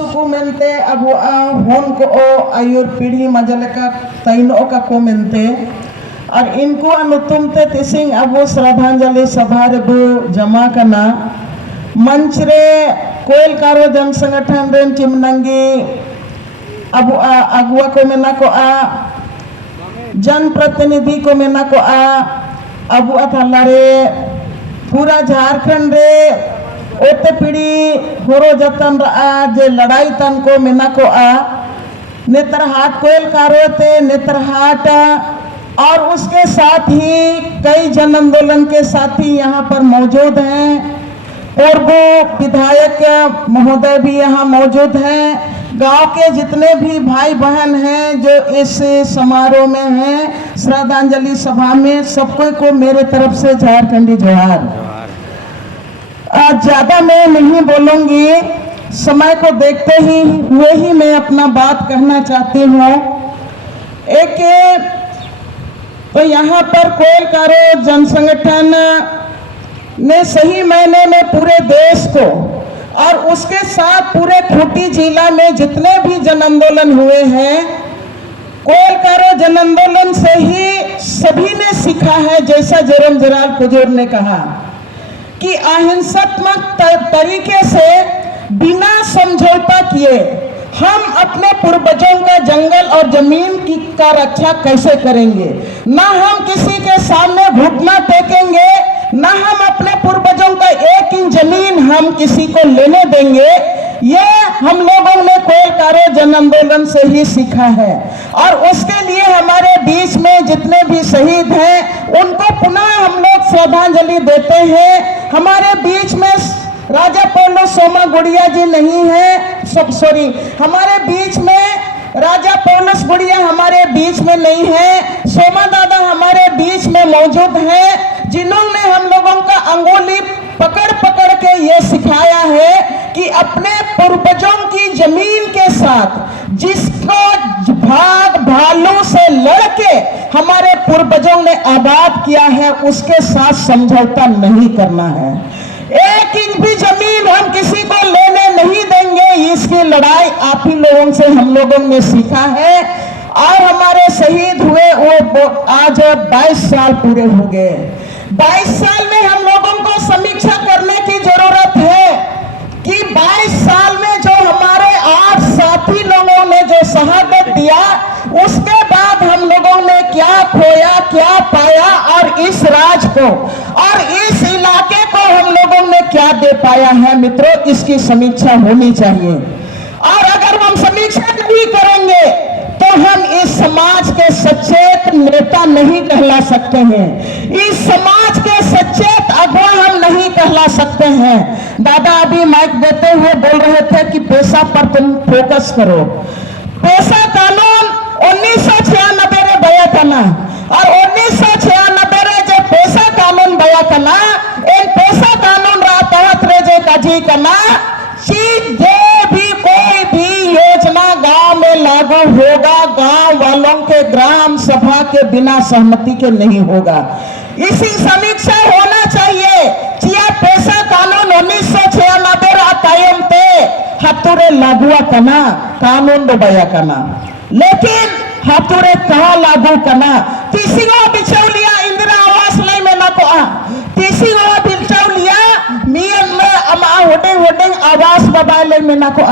suku mente abu hon ko o ayur pidhi majaleka taino ka ko mente और इनको अनुतुम ते तिसिंग अबो श्रद्धांजलि सभा रे बो जमा करना मंच रे कोयल कारो जन संगठन रेन चिमनंगी अबो अगुआ को मेना को जन प्रतिनिधि को मेना को अबो अथला रे पूरा झारखंड रे ओते पीढ़ी होरो जतन जे लड़ाई तन को मेना को नेत्रहाट कोयल कारो ते नेत्रहाट और उसके साथ ही कई जन आंदोलन के साथी यहाँ पर मौजूद हैं और वो विधायक महोदय भी यहाँ मौजूद हैं। गांव के जितने भी भाई बहन हैं जो इस समारोह में हैं श्रद्धांजलि सभा में, सबको को मेरे तरफ से झारखंडी जोहार। ज्यादा मैं नहीं बोलूंगी, समय को देखते ही हुए ही मैं अपना बात कहना चाहती हूँ। एक तो यहाँ पर कोयल कारो जन संगठन ने सही मायने में पूरे देश को और उसके साथ पूरे खूंटी जिला में जितने भी जन आंदोलन हुए हैं, कोयल कारो जन आंदोलन से ही सभी ने सीखा है। जैसा जेरम जराल कुजूर ने कहा कि अहिंसात्मक तरीके से बिना समझौता किए हम अपने पूर्वजों का जंगल और जमीन का रक्षा कैसे करेंगे। ना हम किसी के सामने घुटना टेकेंगे, ना हम अपने पूर्वजों का एक इंच जमीन हम किसी को लेने देंगे। ये हम लोगों ने कोयल कारो जन आंदोलन से ही सीखा है और उसके लिए हमारे बीच में जितने भी शहीद हैं उनको पुनः हम लोग श्रद्धांजलि देते हैं। हमारे बीच में राजा पौलो सोमा गुड़िया जी नहीं है, सॉरी, हमारे बीच में राजा पौलस गुड़िया हमारे बीच में नहीं है। सोमा दादा हमारे बीच में मौजूद हैं, जिन्होंने हम लोगों का अंगुली पकड़ पकड़ के ये सिखाया है कि अपने पूर्वजों की जमीन के साथ जिसको भाग भालू से लड़के हमारे पूर्वजों ने आबाद किया है उसके साथ समझौता नहीं करना है। एक इंच भी जमीन हम किसी को लेने नहीं देंगे। इसकी लड़ाई आप ही लोगों से हम लोगों ने सीखा है और हमारे शहीद हुए वो आज 22 साल पूरे हो गए। 22 साल में हम लोगों को समीक्षा करने की जरूरत है कि 22 साल में जो हमारे 8 साथी लोगों ने जो शहादत दिया उसके बाद हम लोगों ने क्या खोया क्या पाया और इस राज को और इस इलाके को हम लोगों ने क्या दे पाया है। मित्रों, इसकी समीक्षा होनी चाहिए और अगर हम समीक्षा नहीं करेंगे तो हम इस समाज के सचेत नेता नहीं कहला सकते हैं, इस समाज के सचेत अगुवा हम नहीं कहला सकते हैं। दादा अभी माइक देते हुए बोल रहे थे कि पैसा पर तुम फोकस करो। पैसा कानून 1996 रे बया करना और 1996 रे जो पैसा कानून बया करना इन पैसा कानून तहत रे जो काजी करना सीधे भी कोई भी योजना गांव में लागू होगा गांव वालों के ग्राम सभा के बिना सहमति के नहीं होगा। इसी समीक्षा होना चाहिए। चिया पैसा कानून 1996 कायम थे हाथुरे लागू करना कानून बया करना, लेकिन हाथुरे कहा लागू करना तीसिगो बिचौलिया इंदिरा आवास नहीं में ना को तीसिगो बिचौलिया मियन में अमा होडिंग आवास बबाले में ना को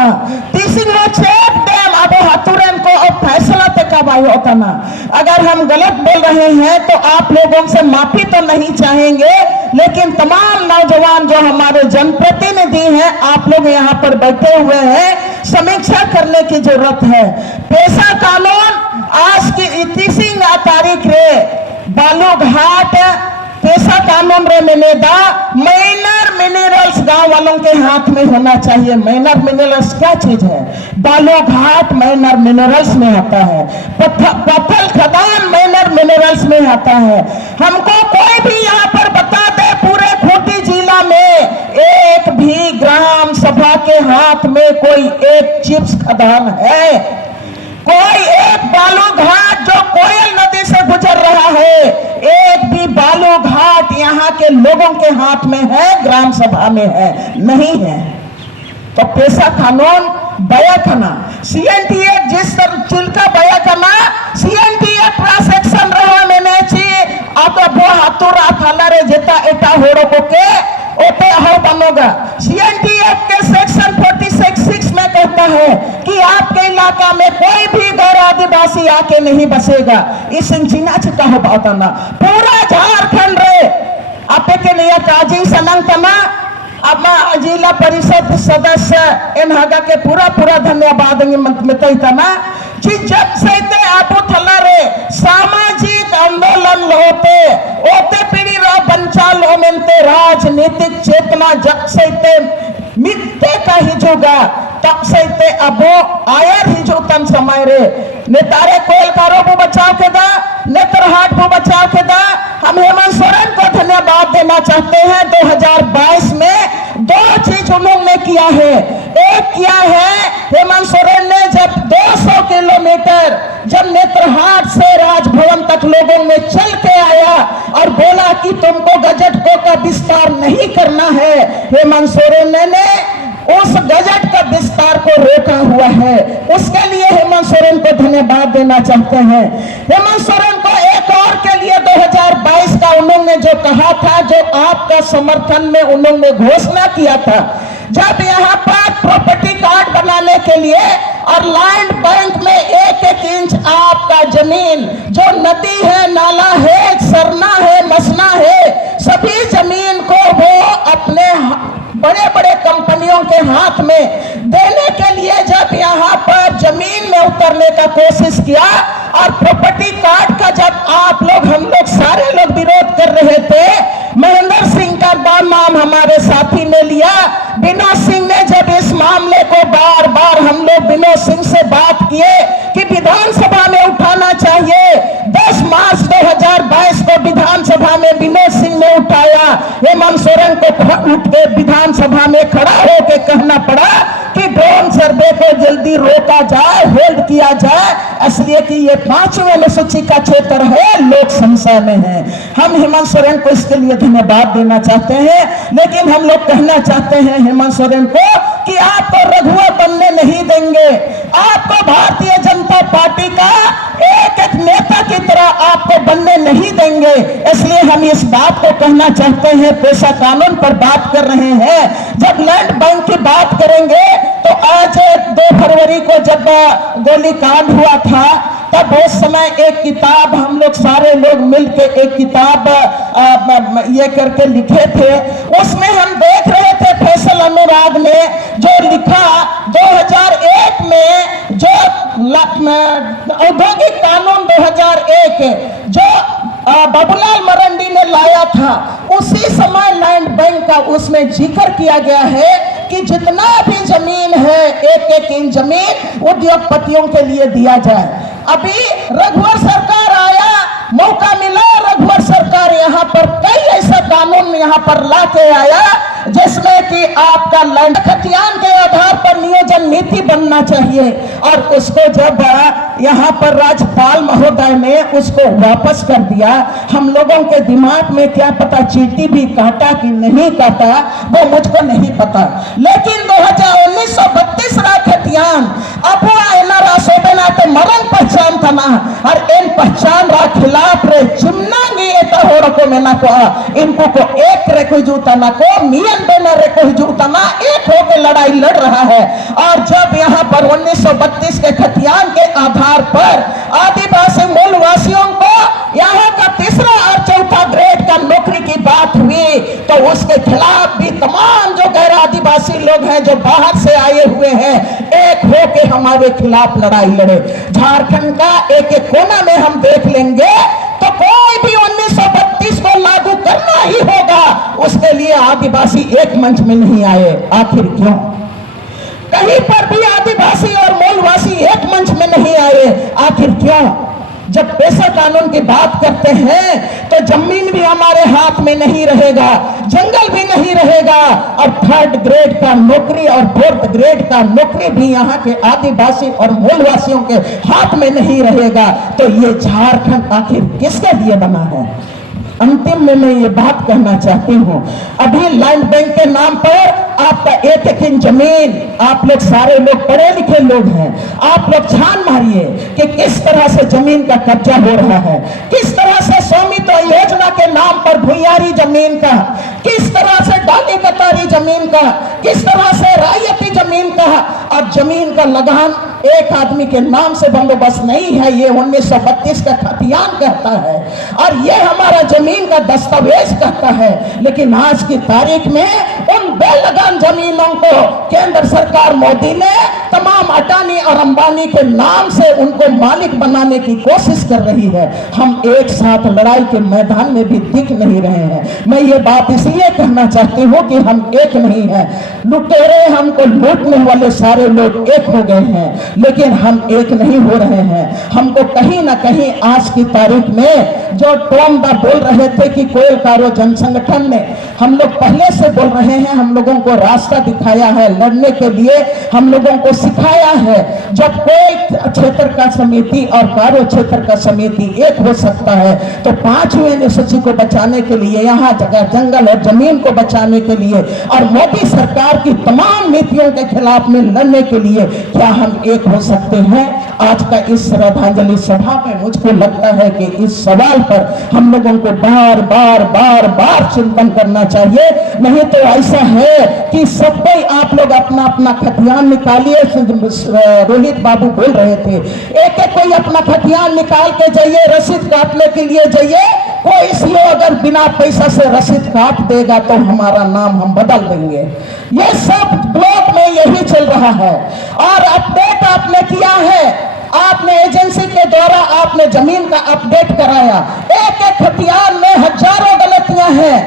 तीसिगो चेक डैम अब हाथुरेन को अब फैसला तक बाई होता ना। अगर हम गलत बोल रहे हैं तो आप लोगों से माफी तो नहीं चाहेंगे, लेकिन तमाम नौजवान जो हमारे जनप्रतिनिधि हैं आप लोग यहाँ पर बैठे हुए हैं, समीक्षा करने की जरूरत है। पैसा कानून आज की 31 तारीख रे बालूघाट पैसा कानून रे मिलेगा। माइनर मिनरल्स गांव वालों के हाथ में होना चाहिए। माइनर मिनरल्स क्या चीज है? बालूघाट माइनर मिनरल्स में आता है, पत्थल खदान माइनर मिनरल्स में आता है। हमको कोई भी यहाँ पर बता दे पूरे खूंटी जिला में एक भी ग्राम सभा के हाथ में कोई एक चिप्स खदान है? कोई एक बालूघाट जो कोयल नदी से गुजर रहा है, एक भी बालूघाट यहाँ के लोगों के हाथ में है, ग्राम सभा में है? नहीं है। तो पैसा कानून बया करना CNT एक्ट जिस तरह चिल्का बया करना CNT एक्ट सेक्शन रहा मैंने चाहिए अब वो हाथुरा थाला रे जेता एटा होड़ो को के ओटे हो बनोगा। CNT एक्ट के सेक्शन 46(6) में कहता है कि आपके इलाका में कोई भी गैर आदिवासी आके नहीं बसेगा। इस इंचिना चिता हो पाता ना पूरा झारखंड रे आपे के लिए काजी सनंगतना अब जिला परिषद सदस्य एनहागा के पूरा धन्यवाद मितना जब से आपो थला रे सामाजिक आंदोलन होते ओते पीढ़ी रा बंचा लो मेंते राजनीतिक चेतना जब से मित्ते का हिजोगा तब से अबो आयर हिजो तन समय रे नेतारे कोयल कारो को बचाव के दा नेत्रहाट को बचाव के दा हम हेमंत सोरेन को धन्यवाद देना चाहते हैं। 2022 में 2 चीज उन्होंने किया है। एक किया है हेमंत सोरेन ने जब 200 किलोमीटर जब नेत्रहाट से राजभवन तक लोगों में चल के आया और बोला कि तुमको गजट को का विस्तार नहीं करना है, हेमंत सोरेन ने उस गजट का विस्तार को रोका हुआ है। उसके लिए हेमंत सोरेन को धन्यवाद देना चाहते हैं। हेमंत सोरेन को एक और के लिए 2022 का उन्होंने जो कहा था, जो आपका समर्थन में उन्होंने घोषणा किया था, जब यहाँ पर प्रॉपर्टी कार्ड बनाने के लिए और लैंड बैंक में 1-1 इंच आपका जमीन जो नदी है, नाला है, सरना है, मसना है, सभी जमीन को वो अपने बड़े कंपनियों के हाथ में देने के लिए जब यहाँ पर जमीन में उतरने का कोशिश किया और प्रॉपर्टी कार्ड का जब आप लोग हम लोग सारे लोग विरोध कर रहे थे, महेंद्र सिंह का नाम हमारे साथी ने लिया, विनोद सिंह ने जब इस मामले को बार हम लोग विनोद सिंह से बात किए कि विधानसभा में उठाना चाहिए। 10 मार्च 2022 को विधानसभा में विनोद सिंह ने उठाया। हेमंत सोरेन को उठ के विधानसभा में खड़ा होकर कहना पड़ा कि ड्रोन सर्वे को जल्दी रोका जाए, होल्ड किया जाए, इसलिए कि ये 5वें अनुसूची का क्षेत्र है, लोक संशय में है। हम हेमंत सोरेन को इसके लिए धन्यवाद देना चाहते हैं, लेकिन हम लोग कहना चाहते हैं हेमंत सोरेन को कि आपको रघुआ बनने नहीं देंगे। आपको भारतीय जनता पार्टी का एक नेता की तरह आपको बनने नहीं देंगे। इसलिए हम इस बात को कहना चाहते हैं, पेशा कानून पर बात कर रहे हैं। जब लैंड बैंक की बात करेंगे तो आज 2 फरवरी को जब गोलीकांड हुआ था, तब उस समय एक किताब हम लोग सारे लोग मिलकर एक किताब ये करके लिखे थे। उसमें हम देख रहे थे फैसल अनुराग ने जो लिखा 2001 में जो औद्योगिक कानून 2001 जो बाबूलाल मरंडी ने लाया था, उसी समय लैंड बैंक का उसमें जिक्र किया गया है कि जितना भी जमीन है 1-1 इंच जमीन उद्योगपतियों के लिए दिया जाए। अभी रघुवर सरकार आया, मौका मिला, रघुवर सरकार यहाँ पर कई ऐसा कानून यहाँ पर ला के आया जिसमें कि आपका लैंड खतियान के आधार पर नियोजन नीति बनना चाहिए। और उसको जब यहाँ पर राज्यपाल महोदय ने उसको वापस कर दिया, हम लोगों के दिमाग में क्या पता चीटी भी काटा कि नहीं काटा, वो मुझको नहीं पता। लेकिन 1932 रा खतियान अब तो मरण पहचान था ना, और इन पहचान रा खिलाफ रे चिमनांगी एता हो रखो में ना को इनको को एक रे कोई जूता ना को मियन बेना रे कोई जूता ना, एक होकर लड़ाई लड़ रहा है। और जब यहाँ पर 1932 के खतियान के आधार पर आदिवासी मूलवासियों को यहाँ का 3रा और 4था ग्रेड का नौकरी की बात हुई, तो उसके खिलाफ भी तमाम जो गैर आदिवासी लोग हैं जो बाहर से आए हुए हैं, एक होके हमारे खिलाफ लड़ाई लड़े। झारखंड का एक कोना में हम देख लेंगे तो कोई भी 1932 को लागू करना ही होगा। उसके लिए आदिवासी एक मंच में नहीं आए। आखिर क्यों? कहीं पर भी आदिवासी और मूलवासी एक मंच में नहीं आए। आखिर क्यों? जब पेशा कानून की बात करते हैं तो जमीन भी हमारे हाथ में नहीं रहेगा, जंगल भी नहीं रहेगा, और 3rd ग्रेड का नौकरी और 4th ग्रेड का नौकरी भी यहाँ के आदिवासी और मूलवासियों के हाथ में नहीं रहेगा। तो ये झारखंड आखिर किसके लिए बना है? अंतिम में मैं ये बात कहना चाहती हूँ, अभी लैंड बैंक के नाम पर आपका एक एक जमीन, आप लोग सारे लोग पढ़े लिखे लोग हैं, आप लोग छान मारिए कि किस तरह से जमीन का कब्जा हो रहा है, किस तरह से स्वामित्व योजना के नाम पर भूयारी जमीन का, किस तरह से डाली कतारी जमीन का, किस तरह से रायती जमीन का, और जमीन का लगान एक आदमी के नाम से बंदोबस्त नहीं है। ये 1932 का खतियान कहता है और ये हमारा जमीन का दस्तावेज कहता है, लेकिन आज की तारीख में उन बेलगाम जमीनों को केंद्र सरकार मोदी ने तमाम अडानी और अंबानी के नाम से उनको मालिक बनाने की कोशिश कर रही है। हम एक साथ लड़ाई के मैदान में भी दिख नहीं रहे हैं। मैं ये बात इसलिए कहना चाहती हूँ कि हम एक नहीं हैं। लुटेरे हमको लूटने वाले सारे लोग एक हो गए हैं, लेकिन हम एक नहीं हो रहे हैं। हमको कहीं ना कहीं आज की तारीख में जो टोमदा बोल रहे थे कि कोयल कारो जन संगठन ने, हम लोग पहले से बोल रहे हैं, हम लोगों को रास्ता दिखाया है, लड़ने के लिए हम लोगों को सिखाया है। जब कोई क्षेत्र का समिति और कारो क्षेत्र का समिति एक हो सकता है, तो 5वीं अनुसूची को बचाने के लिए, यहाँ जगह जंगल और जमीन को बचाने के लिए और मोदी सरकार की तमाम नीतियों के खिलाफ में लड़ने के लिए क्या हम एक हो सकते हैं? आज का इस श्रद्धांजलि सभा में मुझको लगता है कि इस सवाल पर हम लोगों को बार बार चिंतन करना चाहिए। नहीं तो ऐसा है कि सब कोई आप लोग अपना अपना खतियान निकालिए। रोहित बाबू बोल रहे थे, एक एक कोई अपना खतियान निकाल के जाइए, रसीद काटने के लिए जाइए। कोई इसलिए अगर बिना पैसा से रसीद काट देगा तो हमारा नाम हम बदल देंगे। ये सब ब्लॉक में यही चल रहा है। और अपडेट आपने किया है, आपने एजेंसी के द्वारा आपने जमीन का अपडेट कराया, एक एक खतियान में हजारों गलतियां हैं।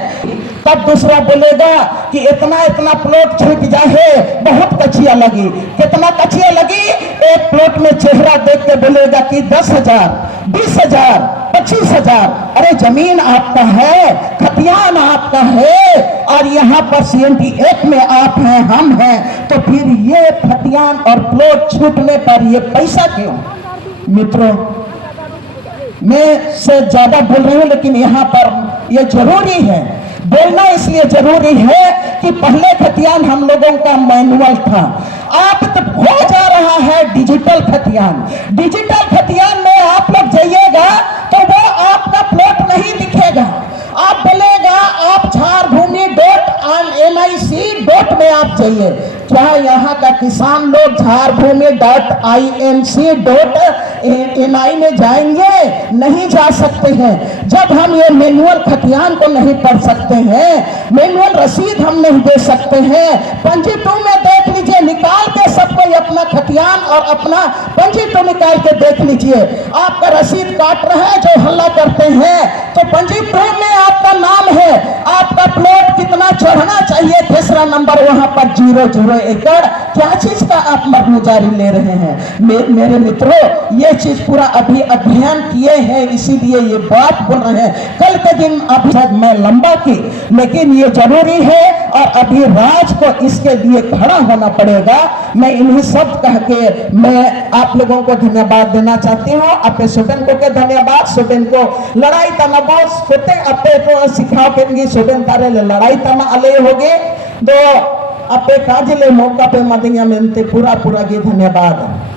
तब दूसरा बोलेगा कि इतना इतना प्लॉट छूट जाए, बहुत कचिया लगी। कितना कचिया लगी? एक प्लॉट में चेहरा देख के बोलेगा कि 10,000, 20,000, 25,000। अरे जमीन आपका है, खतियान आपका है, और यहाँ पर CMT एक में आप हैं, हम हैं, तो फिर ये खतियान और प्लॉट छूटने पर ये पैसा क्यों? मित्रों, मैं से ज्यादा बोल रही हूं, लेकिन यहाँ पर ये जरूरी है बोलना, इसलिए जरूरी है कि पहले खतियान हम लोगों का मैनुअल था, आप तो हो जा रहा है डिजिटल खतियान। डिजिटल खतियान में आप लोग जाइएगा तो वो आपका प्लॉट नहीं दिखेगा। आप बोलेगा आप झारभूमि.nic. में आप जाइए। क्या यहाँ का किसान लोग झारभूमि.inc.ni में जाएंगे? नहीं जा सकते हैं। जब हम ये मैनुअल खतियान को नहीं पढ़ सकते हैं, मैनुअल रसीद हम नहीं दे सकते हैं। पंजी 2 में देख लीजिए, निकाल के सब कोई अपना खतियान और अपना पंजी 2 निकाल के देख लीजिए। आपका रसीद काट रहे हैं जो हल्ला करते हैं, तो पंजी 2 में आपका नाम है, आपका प्लॉट कितना चढ़ना चाहिए, तीसरा नंबर वहां पर 0 एकड़। क्या चीज का आप मरमुजारी ले रहे हैं? मेरे मित्रों, ये चीज पूरा अभी अध्ययन किए हैं, इसीलिए ये बात बोल रहे हैं। कल के दिन अभी शायद मैं लंबा की, लेकिन ये जरूरी है और अभी राज को इसके लिए खड़ा होना पड़ेगा। मैं इन्हीं शब्द कह के मैं आप लोगों को धन्यवाद देना चाहती हूँ। अपने स्टूडेंट को के धन्यवाद, स्टूडेंट को लड़ाई तना बहुत होते अपने को सिखाओ के स्टूडेंट तारे लड़ाई तना अले होगे दो अपने काजिले मौका पे मदिया मिलते पूरा गे धन्यवाद।